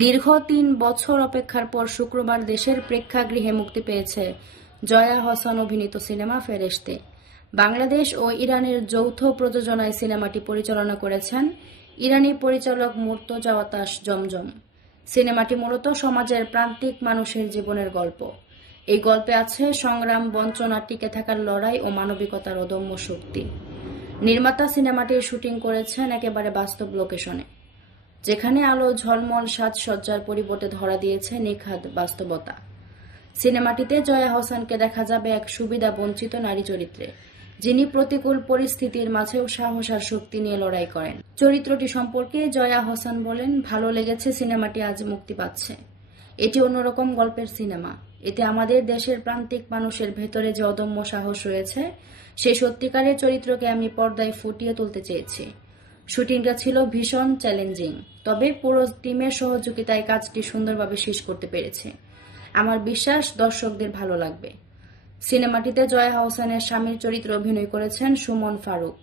দীর্ঘ ৩ বছর অপেক্ষার পর শুক্রবার দেশের প্রেক্ষাগৃহে মুক্তি পেয়েছে জয়া আহসান অভিনীত সিনেমা ফেরেশতে। বাংলাদেশ ও ইরানের যৌথ প্রযোজনায় সিনেমাটি পরিচালনা করেছেন ইরানি পরিচালক মুর্তজা ওয়াতাস জমজম। সিনেমাটি মূলত সমাজের প্রান্তিক মানুষের জীবনের গল্প। এই গল্পে আছে সংগ্রাম, বঞ্চনা, টিকে থাকার লড়াই ও মানবিকতার অদম্য শক্তি। নির্মাতা সিনেমাটির শুটিং করেছেন একেবারে বাস্তব লোকেশনে, যেখানে আলো ঝলমল সাজসজ্জার পরিবর্তে ধরা দিয়েছে নিখাদ বাস্তবতা। সিনেমাটিতে জয়া আহসানকে দেখা যাবে এক সুবিধা বঞ্চিত নারী চরিত্রে, যিনি প্রতিকূল পরিস্থিতির মাঝেও সাহস আর শক্তি নিয়ে লড়াই করেন। চরিত্রটি সম্পর্কে জয়া আহসান বলেন, ভালো লেগেছে সিনেমাটি আজ মুক্তি পাচ্ছে। এটি অন্যরকম গল্পের সিনেমা। এতে আমাদের দেশের প্রান্তিক মানুষের ভেতরে যে অদম্য সাহস রয়েছে, সেই সত্যিকারের চরিত্রকে আমি পর্দায় ফুটিয়ে তুলতে চেয়েছি। শুটিংটা ছিল ভীষণ চ্যালেঞ্জিং, তবে পুরো টিমের সহযোগিতায় কাজটি সুন্দরভাবে শেষ করতে পেরেছি। আমার বিশ্বাস দর্শকদের ভালো লাগবে। সিনেমাটিতে জয়া আহসানের স্বামীর চরিত্রে অভিনয় করেছেন সুমন ফারুক।